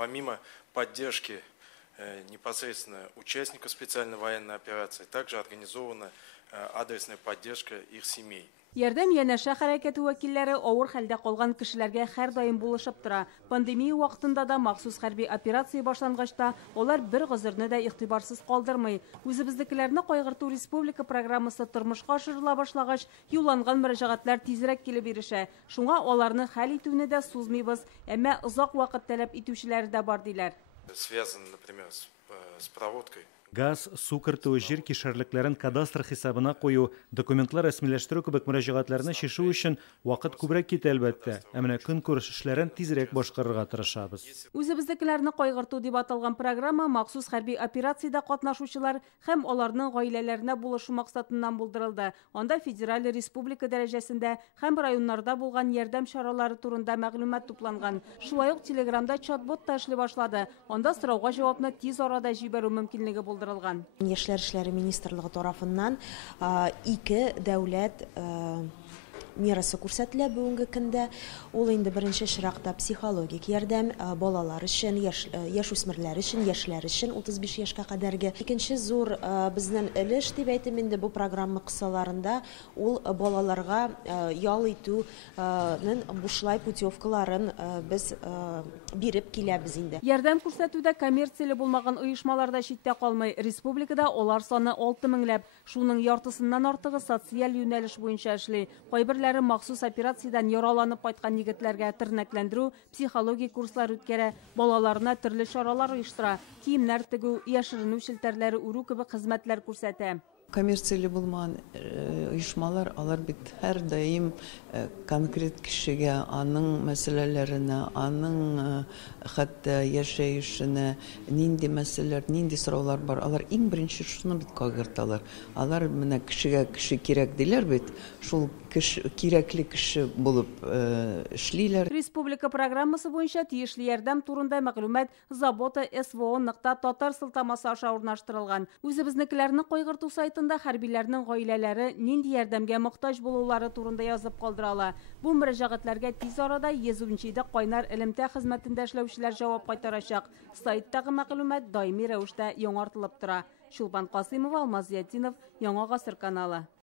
Помимо поддержки непосредственно участников специальной военной операции, также организована адресная поддержка их семей. Ярдәм янәшә хәрәкәте вәкилләре авыр хәлдә калган кешеләргә һәр даим булышып тора. Пандемия вакытында да махсус хәрби операция башлангачта алар бер гызырны да игътибарсыз калдырмый. Үзебезнекеләрне кайгырту республика программасы тормышка ашырыла башлагач, юлланган мөрәҗәгатьләр тизрәк килеп ирешә. Шуңа аларны хәл итүне дә сузмыйбыз, әмма озак вакыт таләп итүчеләр дә бар диләр. Связан, например, с проводкой. Газ, су кертү, җир кишәрлекләрен кадастр хисабына кую, документлар рәсмиләштерү кебек мөрәҗәгатьләрне чишү өчен вакыт күбрәк китә әлбәттә. Ә менә көнкүреш эшләрен тизрәк башкарырга тырышабыз. Үзебезнекеләрне кайгырту дип аталган программа махсус хәрби операциядә катнашучылар һәм аларның гаиләләренә булышу максатыннан булдырылды. Анда федераль республика дәрәҗәсендә һәм районнарда булган ярдәм чаралары турында мәгълүмат тупланган. Шулай ук Телеграмда чат-бот та эшли башлады. Анда сорауга җавапны тиз арада җибәрү мөмкинлеге булдырылган. Яшьләр эшләре министрлыгы тарафыннан 2 дәүләт мерасы күрсәтелә бүгенге көндә. Ул инде беренче чиракта психологик ярдәм балалар өчен, яшүсмерләр өчен, яшьләр өчен 35 яшькә кадәрге. Икенче зур безнең өлеш дип әйтим инде бу программа кысаларында ул балаларга ял итүнең бушлай путевкаларын без биреп киләбез инде. Ярдәм күрсәтүдә коммерцияле булмаган оешмаларда читтә калмый. Республикада алар саны 6 меңләп. Шуның яртысыннан артыгы социаль юнәлеш буенча эшли. Кайберләре махсус операциядән яраланып кайткан егетләргә тернәкләндерү, психологик курслар үткәрә, балаларына төрле чаралар оештыра, киемнәр тегү, яшеренү челтәрләре үрү кебек хезмәтләр күрсәтә. Коммерцияле булмаган оешмалар, алар бит һәр даим конкрет кешегә, аның мәсьәләләренә, аның хәтта яшәешенә, нинди мәсьәләләр, нинди сораулар бар, алар иң беренче шуны бит кайгырталар. Алар менә кешегә кеше кирәк диләр бит, шул кирәкле кеше булып эшлиләр. Республика программасы буенча тиешле ярдәм турында мәгълүмат zaboта.svo.tatar сылтамасы аша урнаштырылган. Үзебезнекеләрне кайгырту сайтында хәрбиләрнең гаиләләре нинди ярдәмгә мохтаҗ булулары турында язып калдыралар. Бу мөрәҗәгатьләргә тиз арада 112 кайнар элемтә хезмәтендә эшләүчеләр җавап кайтарачак. Сайттагы мәгълүмат даими рәвештә яңартылып тора. Чулпан Касыймова, Алмаз Ятдинов, Яңа гасыр каналы.